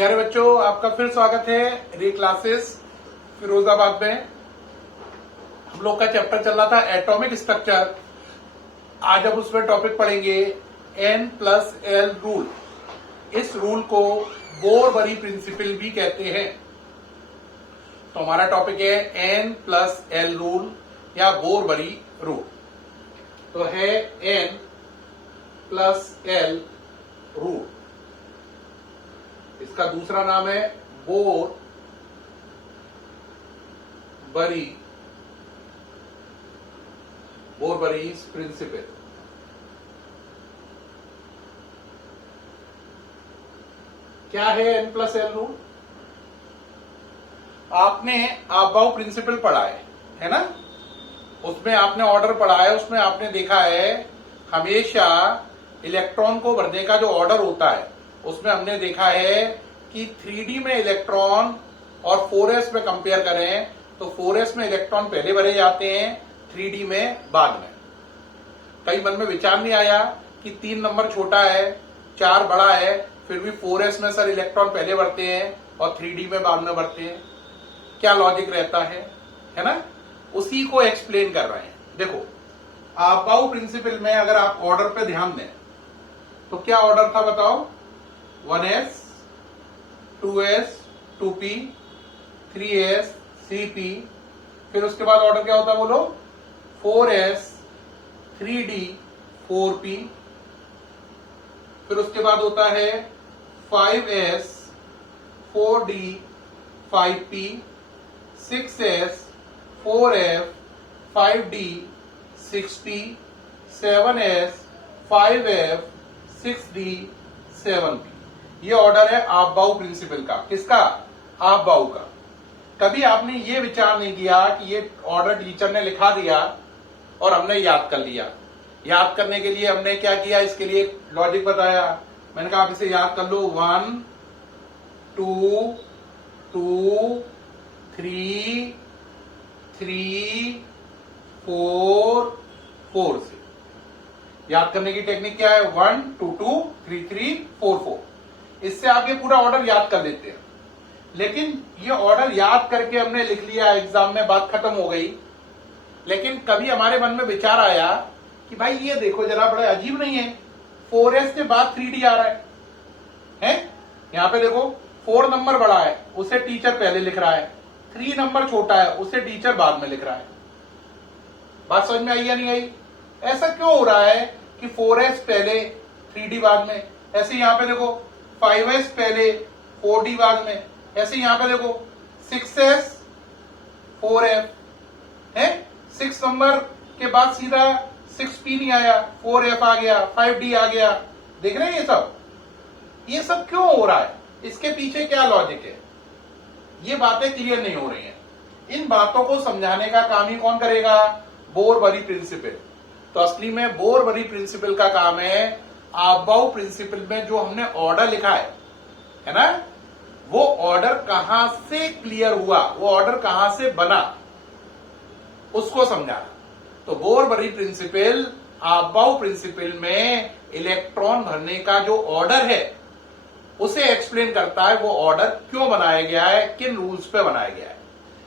प्यारे बच्चों, आपका फिर स्वागत है री क्लासेस फिरोजाबाद में। हम लोग का चैप्टर चल रहा था एटॉमिक स्ट्रक्चर। आज अब उसमें टॉपिक पढ़ेंगे N+L रूल। इस रूल को बोर-बरी प्रिंसिपल भी कहते हैं। तो हमारा टॉपिक है N+L रूल या बोर-बरी रूल। तो है N+L रूल। इसका दूसरा नाम है बोर-बरी प्रिंसिपल। क्या है N+L रूल? आपने अबाउ प्रिंसिपल पढ़ा है ना? उसमें आपने ऑर्डर पढ़ा है। उसमें आपने देखा है हमेशा इलेक्ट्रॉन को भरने का जो ऑर्डर होता है उसमें हमने देखा है कि 3D में इलेक्ट्रॉन और 4s में कंपेयर करें तो 4s में इलेक्ट्रॉन पहले भरे जाते हैं, 3D में बाद में। कई मन में विचार नहीं आया कि 3 नंबर छोटा है, 4 बड़ा है, फिर भी 4s में सर इलेक्ट्रॉन पहले भरते हैं और 3D में बाद में भरते हैं। क्या लॉजिक रहता है ना? उसी को एक्सप्लेन कर रहे हैं। देखो, अबाउ प्रिंसिपल में अगर आप ऑर्डर पे ध्यान दें तो क्या ऑर्डर था बताओ? 1s, 2s, 2p, 3s, 3p, फिर उसके बाद ऑर्डर क्या होता है बोलो? 4s, 3d, 4p, फिर उसके बाद होता है 5s, 4d, 5p, 6s, 4f, 5d, 6p, 7s, 5f, 6d, 7p। ये ऑर्डर है अबाउ प्रिंसिपल का। किसका? अबाउ का। कभी आपने ये विचार नहीं किया कि ये ऑर्डर टीचर ने लिखा दिया और हमने याद कर लिया। याद करने के लिए हमने क्या किया? इसके लिए लॉजिक बताया। मैंने कहा आप इसे याद कर लो। 1 2 2 3 3 4 4 से याद करने की टेक्निक क्या है? 1 2 2 3 3 4 4। इससे आप ये पूरा ऑर्डर याद कर लेते हैं। लेकिन ये ऑर्डर याद करके हमने लिख लिया, एग्जाम में बात खत्म हो गई। लेकिन कभी हमारे मन में विचार आया कि भाई ये देखो जरा, बड़ा अजीब नहीं है? 4s के बाद 3d आ रहा है? यहां पे देखो 4 नंबर बड़ा है, उसे टीचर पहले लिख रहा है। 3 नंबर छोटा है, उसे टीचर बाद में लिख रहा है। बात समझ में आई या नहीं आई? ऐसा क्यों हो रहा है कि 4s पहले 3d बाद में? ऐसे यहां पे देखो 5s पहले 4d बाद में। ऐसे यहां पे देखो 6s 4f है। 6 नंबर के बाद सीधा 6p नहीं आया, 4f आ गया, 5d आ गया। देख रहे हैं ये सब क्यों हो रहा है? इसके पीछे क्या लॉजिक है? ये बातें क्लियर नहीं हो रही हैं। इन बातों को समझाने का काम ही कौन करेगा? बोर-बरी प्रिंसिपल। तो असली में बोर-बरी प्रिंसिपल का काम है अबाउ प्रिंसिपल में जो हमने ऑर्डर लिखा है ना, वो ऑर्डर कहां से क्लियर हुआ, वो ऑर्डर कहां से बना, उसको समझाना। तो बोर-बरी प्रिंसिपल अबाउ प्रिंसिपल में इलेक्ट्रॉन भरने का जो ऑर्डर है उसे एक्सप्लेन करता है। वो ऑर्डर क्यों बनाया गया है, किन रूल्स पे बनाया गया है।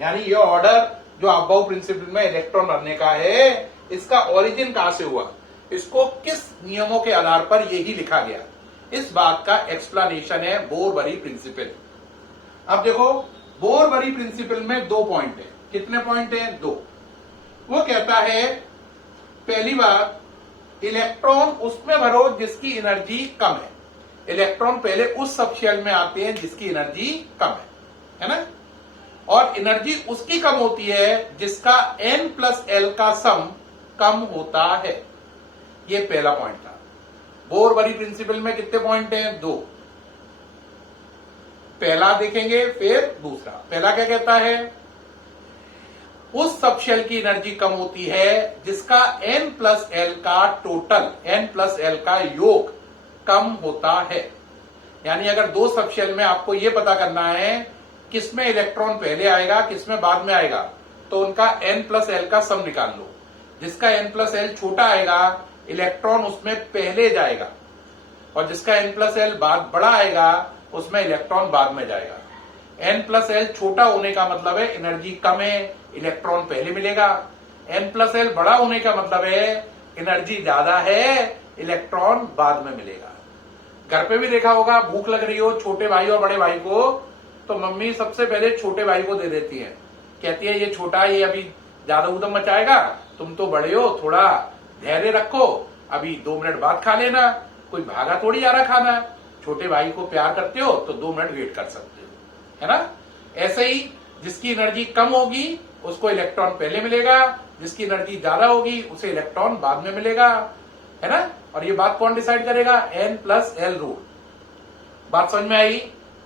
यानी ये ऑर्डर जो अबाउ प्रिंसिपल में इलेक्ट्रॉन भरने का है, इसका ओरिजिन कहां से हुआ, इसको किस नियमों के आधार पर यही लिखा गया, इस बात का एक्सप्लेनेशन है बोर-बरी प्रिंसिपल। अब देखो, बोर-बरी प्रिंसिपल में 2 पॉइंट है। कितने पॉइंट है? 2। वो कहता है पहली बात, इलेक्ट्रॉन उसमें भरो जिसकी एनर्जी कम है। इलेक्ट्रॉन पहले उस सब शेल में आते हैं जिसकी एनर्जी कम है ना? और एनर्जी उसकी कम होती है जिसका N+L का सम कम होता है। ये पहला पॉइंट था। बोर-बरी प्रिंसिपल में कितने पॉइंट हैं? 2। पहला देखेंगे फिर दूसरा। पहला क्या कहता है? उस सब शेल की एनर्जी कम होती है जिसका N+L का टोटल, N+L का योग कम होता है। यानी अगर 2 सब शेल में आपको यह पता करना है किसमें इलेक्ट्रॉन पहले आएगा किसमें बाद में आएगा, तो उनका N+L का सम निकाल लो। जिसका N+L छोटा आएगा इलेक्ट्रॉन उसमें पहले जाएगा, और जिसका N+L बाद बड़ा आएगा उसमें इलेक्ट्रॉन बाद में जाएगा। n+l छोटा होने का मतलब है एनर्जी कम है, इलेक्ट्रॉन पहले मिलेगा। n+l बड़ा होने का मतलब है एनर्जी ज्यादा है, इलेक्ट्रॉन बाद में मिलेगा। घर पे भी देखा होगा, भूख लग रही हो छोटे भाई और बड़े भाई को, तो मम्मी सबसे पहले छोटे भाई को दे देती है, कहती है ये छोटा, ये अभी ज्यादा उदम मचाएगा, तुम तो बड़े हो, थोड़ा धैर्य रखो, अभी 2 मिनट बाद खा लेना, कोई भागा थोड़ी जा रहा खाना। छोटे भाई को प्यार करते हो तो 2 मिनट वेट कर सकते हो, है ना। ऐसे ही जिसकी एनर्जी कम होगी उसको इलेक्ट्रॉन पहले मिलेगा, जिसकी एनर्जी ज्यादा होगी उसे इलेक्ट्रॉन बाद में मिलेगा, है ना। और ये बात कौन डिसाइड करेगा? n+l rule. बात समझ में आई?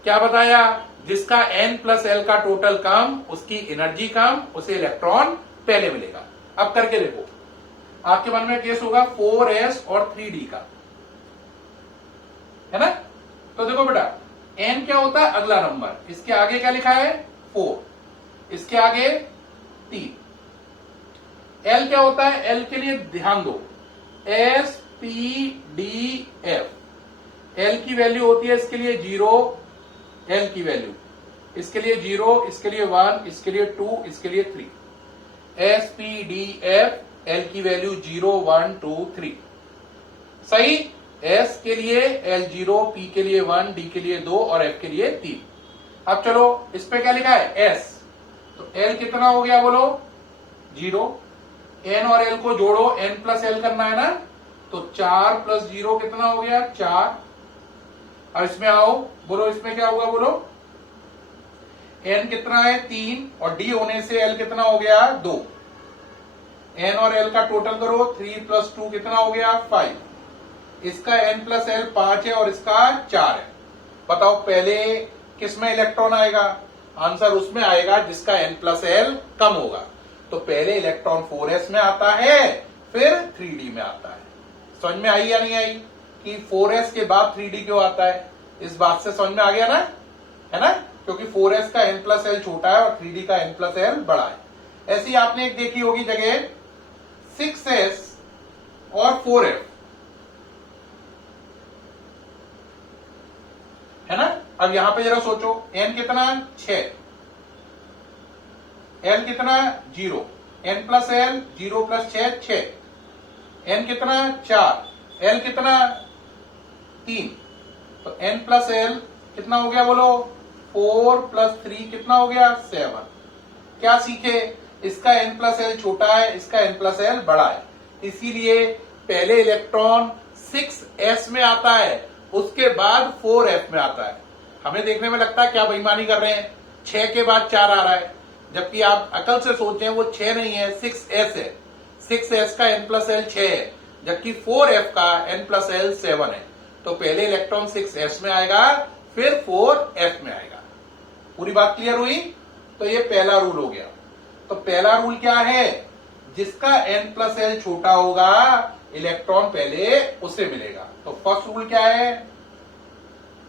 क्या बताया? जिसका n+l का टोटल कम, उसकी एनर्जी कम, उसे इलेक्ट्रॉन पहले मिलेगा। अब करके देखो, आपके मन में केस होगा 4s और 3d का, है ना। तो देखो बेटा, n क्या होता है? अगला नंबर। इसके आगे क्या लिखा है? 4, इसके आगे 3। l क्या होता है? l के लिए ध्यान दो, s p d f। l की वैल्यू होती है इसके लिए 0, l की वैल्यू इसके लिए 0, इसके लिए 1, इसके लिए 2, इसके लिए 3। s p d f, l की वैल्यू 0, 1, 2, 3। सही। s के लिए l0, p के लिए 1, d के लिए 2 और f के लिए 3। अब चलो इस पे क्या लिखा है? s। तो l कितना हो गया बोलो? 0। n और l को जोड़ो, n+l करना है ना, तो 4 + 0 कितना हो गया? 4। अब इसमें आओ, बोलो इसमें क्या हुआ? बोलो n कितना है? 3, और d होने से l कितना हो गया? 2। n और l का टोटल करो, 3 + 2 कितना हो गया? 5। इसका n+l 5 है और इसका 4 है। बताओ पहले किस में इलेक्ट्रॉन आएगा? आंसर उसमें आएगा जिसका n+l कम होगा। तो पहले इलेक्ट्रॉन 4s में आता है, फिर 3d में आता है। समझ में आई या नहीं आई कि 4s के बाद 3d क्यों आता है? इस बात से समझ में आ गया ना, है ना, क्योंकि 4s का n+l छोटा है और 3d का n+l बड़ा है। ऐसी आपने एक देखी होगी जगह 6s और 4f, है ना। अब यहां पे जरा सोचो, n कितना? 6, l कितना? 0, n+l 0 + 6, 6। n कितना? 4, l कितना? 3। तो n+l कितना हो गया बोलो? 4 + 3 कितना हो गया? 7। क्या सीखे? इसका n+l छोटा है, इसका n+l बड़ा है, इसीलिए पहले इलेक्ट्रॉन 6s में आता है, उसके बाद 4f में आता है। हमें देखने में लगता है क्या बेईमानी कर रहे हैं, 6 के बाद 4 आ रहा है, जबकि आप अकल से सोचें वो 6 नहीं है, 6s है। 6s का n+l 6 है, जबकि 4f का n+l 7 है। तो पहले इलेक्ट्रॉन 6s में आएगा, फिर 4f में आएगा। पूरी बात क्लियर हुई? तो ये पहला रूल हो गया। तो पहला रूल क्या है? जिसका n+l छोटा होगा, इलेक्ट्रॉन पहले उसे मिलेगा। तो फर्स्ट रूल क्या है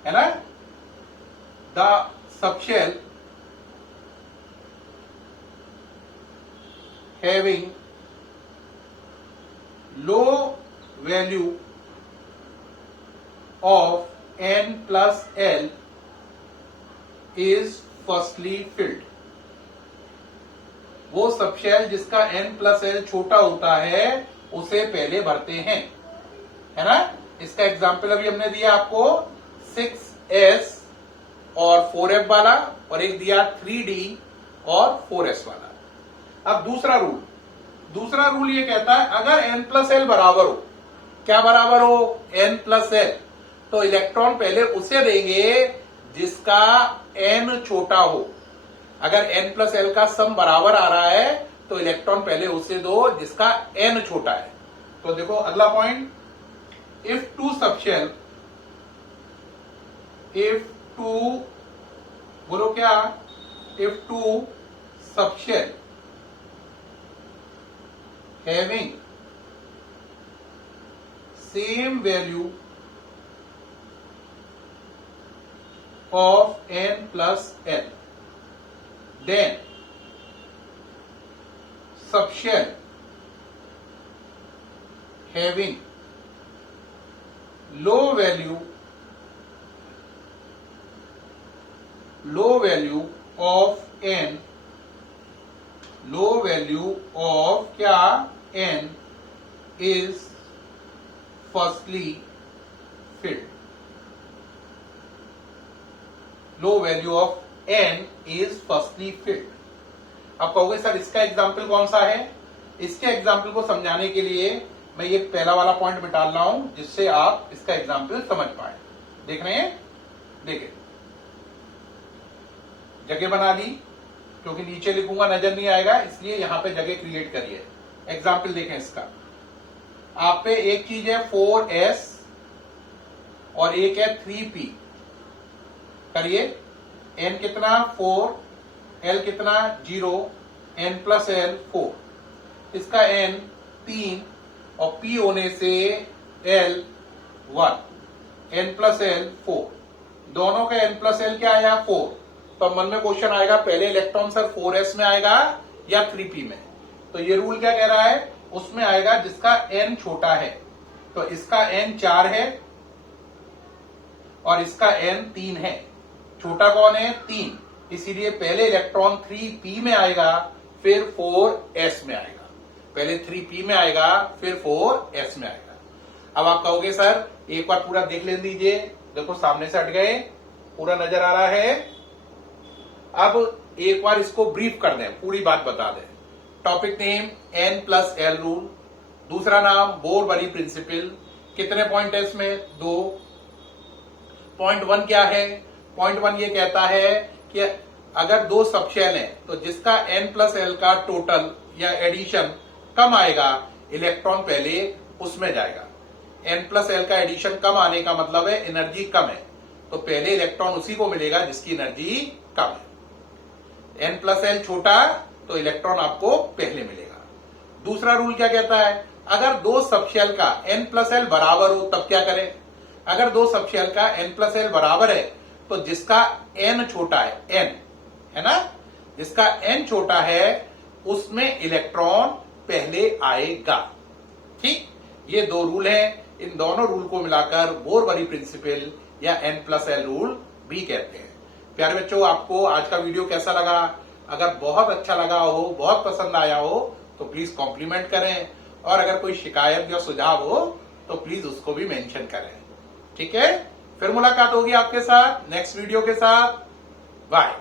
ना, the subshell having low value of n+l is firstly filled। वो सबशेल जिसका n+l छोटा होता है उसे पहले भरते हैं, है ना। इसका एग्जाम्पल अभी हमने दिया आपको 6s और 4f वाला, और एक दिया 3d और 4s वाला। अब दूसरा रूल ये कहता है अगर n+l बराबर हो, क्या बराबर हो? n+l, तो इलेक्ट्रॉन पहले उसे देंगे जिसका n छोटा हो। अगर n+l का सम बराबर आ रहा है तो इलेक्ट्रॉन पहले उसे दो जिसका n छोटा है। तो देखो अगला पॉइंट, इफ टू सबशेल, बोलो क्या? If two subshell having same value of n+l, then subshell having low value low value of N, low value of क्या N is firstly filled, low value of N is firstly filled. आप कहोगे sir इसका example कौन सा है? इसके example को समझाने के लिए मैं ये पहला वाला पॉइंट मिटा रहा हूं जिससे आप इसका एग्जाम्पल समझ पाए। देख रहे हैं? देखिए, जगह बना ली, क्योंकि नीचे लिखूंगा नजर नहीं आएगा, इसलिए यहां पे जगह क्रिएट करिए। एग्जाम्पल देखें इसका। आप पे एक चीज है 4s और एक है 3p। करिए, n कितना 4, l कितना 0, n प्लस l 4, इसका n 3 और p होने से l 1, n प्लस l 4, दोनों का n प्लस l क्या आया 4। तो मन में क्वेश्चन आएगा पहले इलेक्ट्रॉन सर 4s में आएगा या 3p में? तो ये रूल क्या कह रहा है? उसमें आएगा जिसका n छोटा है। तो इसका n 4 है और इसका n 3 है। छोटा कौन है? 3, इसीलिए पहले इलेक्ट्रॉन 3p में आएगा फिर 4s में आएगा। पहले 3p में आएगा फिर 4s में आएगा। अब आप कहोगे सर एक बार पूरा देख ले दीजिए, देखो सामने से हट गए, पूरा नजर आ रहा है। अब एक बार इसको ब्रीफ कर दें, पूरी बात बता दें। Topic name n plus L rule, दूसरा नाम बोर-बरी प्रिंसिपल। कितने पॉइंट है इसमें? 2। पॉइंट 1 क्या है? पॉइंट 1 ये कहता है कि अगर दो सबशेल हैं तो जिसका n प्लस एल का टोटल या एडिशन कम आएगा, इलेक्ट्रॉन पहले उसमें जाएगा। n प्लस एल का एडिशन कम आने का मतलब है एनर्जी कम है, तो पहले इलेक्ट्रॉन उसी को मिलेगा जिसकी एनर्जी कम है। n प्लस एल छोटा तो इलेक्ट्रॉन आपको पहले मिलेगा। दूसरा रूल क्या कहता है? अगर दो सबशेल का n प्लस एल बराबर हो तब क्या करें? अगर दो सबशेल का n प्लस एल बराबर है तो जिसका n छोटा है, n है ना, जिसका n छोटा है उसमें इलेक्ट्रॉन पहले आएगा। ठीक, ये दो रूल हैं। इन दोनों रूल को मिलाकर बोर-बरी प्रिंसिपल या n प्लस एल रूल भी कहते हैं। प्यारे बच्चों, आपको आज का वीडियो कैसा लगा? अगर बहुत अच्छा लगा हो, बहुत पसंद आया हो तो प्लीज कॉम्प्लीमेंट करें, और अगर कोई शिकायत या सुझाव हो तो प्लीज उसको भी मेंशन करें। ठीक है, फिर मुलाकात होगी आपके साथ नेक्स्ट वीडियो के साथ। बाय।